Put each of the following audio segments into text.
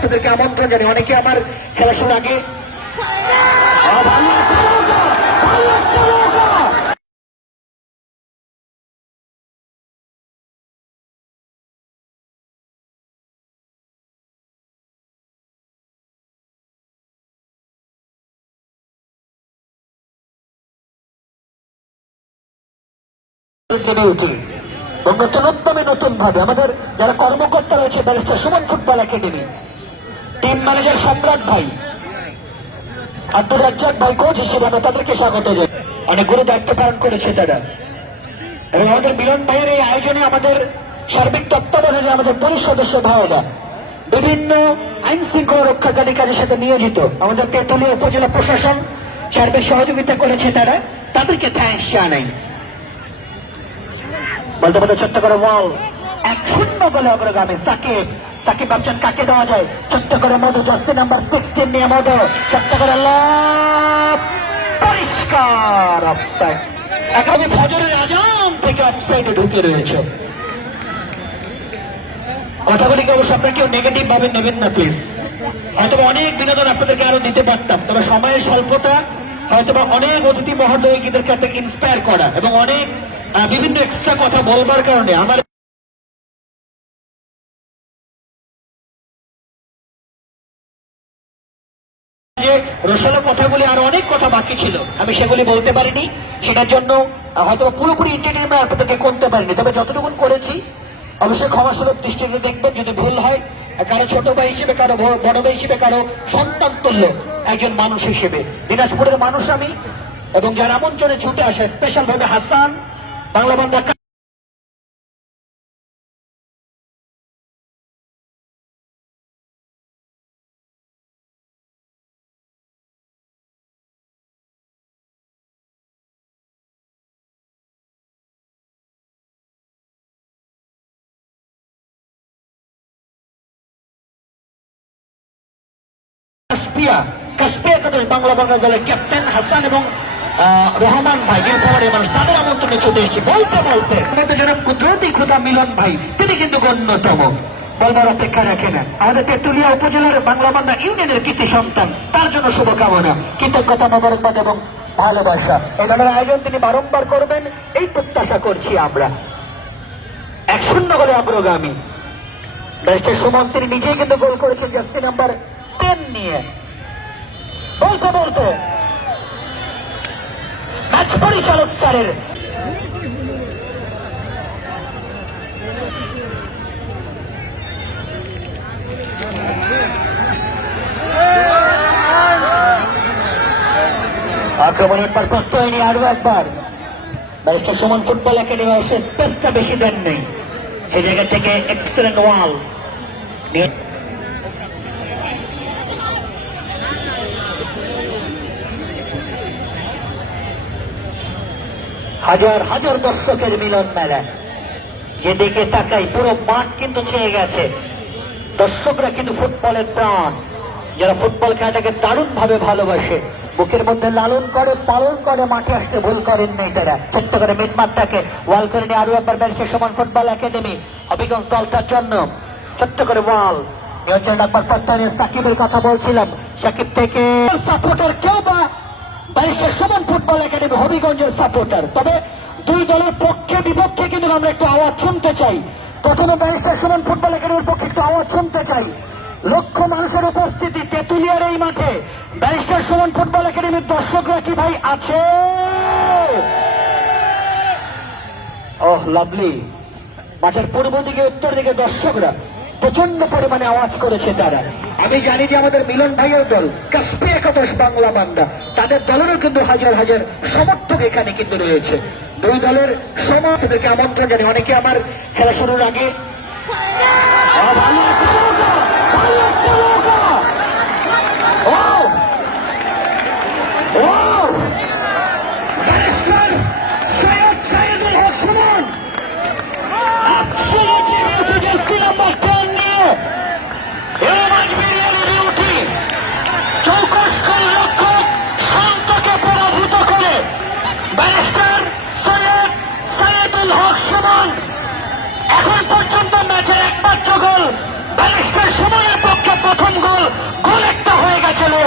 আপনাদেরকে আমন্ত্রণ জানি। অনেকে আমার খেলা শুরুর আগে নতুন ভাবে আমাদের যারা কর্মকর্তা রয়েছে, barrister Suman football academy. Team manager Samrat ভাই আব্দুর রাজ্জাক ভাই কোচ হিসেবে আমরা তাদেরকে স্বাগত জানাই। অনেক গুরু দায়িত্ব পালন করেছে তারা। এবং আমাদের মিলন ভাইয়ের এই আয়োজনে আমাদের সার্বিক তত্ত্বাবধানে আমাদের পুলিশ সদস্য ভাইয়েরা বিভিন্ন আইন শৃঙ্খলা রক্ষাকারী কাজের সাথে নিয়োজিত আমাদের তেতুলিয়া উপজেলা প্রশাসন সার্বিক সহযোগিতা করেছে তারা, তাদেরকে থ্যাংকস জানাই। বলতে বলতে করে বল, এক শূন্য বলে অগ্রগামী সাকিব সাকিব ভাবছেন কাকে দেওয়া যায়? ছোট্ট করে মধু, জার্সি নাম্বার সিক্সটিন নিয়ে মধু। লাভ পরিষ্কার অফসাইড ফজরের আজান থেকে অফসাইডে ঢুকে রয়েছে। কেউ নেগেটিভ ভাবে নেবেন না প্লিজ হয়তো অনেক বিনোদন আপনাদেরকে আরও দিতে পারতাম, তবে সময়ের স্বল্পতা হয়তো অনেক অতিথি মহোদয়ীদেরকে একটা ইন্সপায়ার করা এবং অনেক বিভিন্ন এক্সট্রা কথা বলবার কারণে আমার রসালো কথাগুলি আর অনেক কথা বাকি ছিল। আমি সেগুলি বলতে পারিনি। সেটার জন্য হয়তো পুরোপুরি এন্টারটেনমেন্ট আপনাদেরকে করতে পারিনি। তবে যতটুকু করেছি, অবশ্যই ক্ষমাসুলভ দৃষ্টিতে দেখবেন। যদি ভুল হয়, কারও ছোট ভাই হিসেবে, কারও বড়- বড় ভাই হিসেবে, কারও সন্তান তুল্য একজন মানুষ হিসেবে। দিনাজপুরের মানুষ আমি, এবং যারা আমন্ত্রণে ছুটে আসে স্পেশাল ভাবে হাসান, বাংলা বান্ধা কাসপিয়া। কাসপিয়া কাদের বাংলা বাংলা দলের ক্যাপ্টেন হাসান এবং রহমান ভাই। নীলফামারী মানুষ তাদের আমন্ত্রণে চলে এসেছি বলতে বলতে। যারা কুদরতি খুদা মিলন ভাই, তিনি কিন্তু অন্যতম। বলবার অপেক্ষা রাখে না। আমাদের তেতুলিয়া উপজেলার বাংলা বাংলা ইউনিয়নের কৃতি সন্তান। তার জন্য শুভকামনা। কৃতজ্ঞতা মোবারকবাদ এবং ভালোবাসা। এই আয়োজন তিনি বারংবার করবেন, এই প্রত্যাশা করছি আমরা। এক শূন্য করে অগ্রগামী। ব্যারিস্টার সুমন তিনি নিজেই কিন্তু গোল করেছেন, জার্সি নাম্বার টেন নিয়ে। বলতে বলতে। ম্যাচ পরিচালক স্যারের। আক্রমণের পর প্রত্যয় নিয়ে আরও একবার। ব্যারিস্টার সুমন ফুটবল একাডেমি অবশ্য স্পেসটা বেশি দেন নেই। সেই জায়গা থেকে এক্সেলেন্ট ওয়াল হাজার হাজার দর্শকের মিলন মেলা। যেদিকে তাকাই, পুরো মাঠ কিন্তু ছেয়ে গেছে। দর্শকরা কিন্তু ফুটবলের প্রাণ। যারা ফুটবল খেলাটাকে দারুণ ভাবে ভালোবাসে, বুকের মধ্যে লালন করে, পালন করে, মাঠে আসতে ভুল করেন নাই তারা। ছোট্ট করে মিটমাঠটাকে ওয়াল করে নিয়ে আরও একবার ব্যারিস্টার সমান ফুটবল একাডেমি, হবিগঞ্জ দলটার জন্য। ছোট্ট করে ওয়াল। নিয়ন্ত্রণ একবার সাকিবের কথা বলছিলাম। সাকিব থেকে সাপোর্টার কেউ বা ব্যারিস্টার সমান ফুটবল একাডেমি হবিগঞ্জের সাপোর্টার তবে দুই দলের পক্ষে বিপক্ষে কিন্তু আমরা একটু আওয়াজ শুনতে চাই। প্রথমে ব্যারিস্টার সমান ফুটবল একাডেমির পক্ষে একটু আওয়াজ শুনতে চাই। লক্ষ মানুষের উপস্থিতি তেতুলিয়ার এই মাঠে। ব্যারিস্টার সমান ফুটবল একাডেমির দর্শকরা কি ভাই আছে? ওহ লাভলি মাঠের পূর্ব দিকে, উত্তর দিকে দর্শকরা। প্রচণ্ড পরিমাণে আওয়াজ করেছে তারা। আমি জানি যে আমাদের মিলন ভাইয়ের দল কাশ্মীর একাদশ বাংলা বান্দা। তাদের দলেরও কিন্তু হাজার হাজার সমর্থক এখানে কিন্তু রয়েছে। দুই দলের সমাজকে আমন্ত্রণ জানি। অনেকে আমার খেলা শুরুর আগে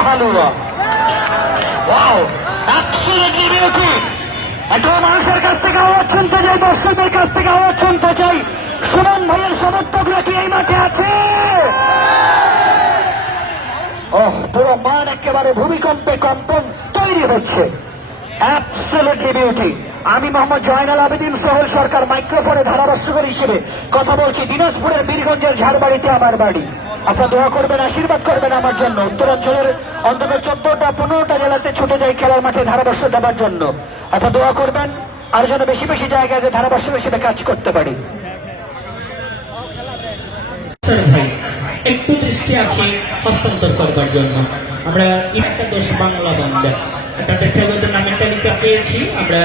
হালুয়া ওয়াও অ্যাবসলিউটলি বিউটি একটু মানুষের কাছ থেকে আওয়াজ চাই, দর্শকদের কাছ থেকে আওয়াজ শুনতে চাই। সুমন ভাইয়ের সমর্থকরা কি এই মাঠে আছে? ওহ, পুরো মান একেবারে ভূমিকম্পে কম্পন তৈরি হচ্ছে। অ্যাবসলিউটলি বিউটি আমি মোহাম্মদ জয়নাল আবেদিন সোহেল সরকার মাইক্রোফোনে ধারাভাষ্যকর হিসেবে কথা বলছি। দিনাজপুরের বীরগঞ্জের ঝাড়বাড়িতে আমার বাড়ি। আপনারা দোয়া করবেন, আশীর্বাদ করবেন আমার জন্য। উত্তরাঞ্চলের অন্তত চোদ্দটা, পনেরোটা জেলাতে ছুটে যাই খেলার মাঠে ধারাভাষ্য দেওয়ার জন্য। আপনারা দোয়া করবেন, আর যেন বেশি বেশি জায়গায় যে ধারাভাষ্যক হিসেবে কাজ করতে পারি। একটু দৃষ্টি আছে হস্তান্তর করবার জন্য। আমরা একাদশ বাংলা বান্ধব তাদের খেলোয়াড়দের নামের তালিকা পেয়েছি। আমরা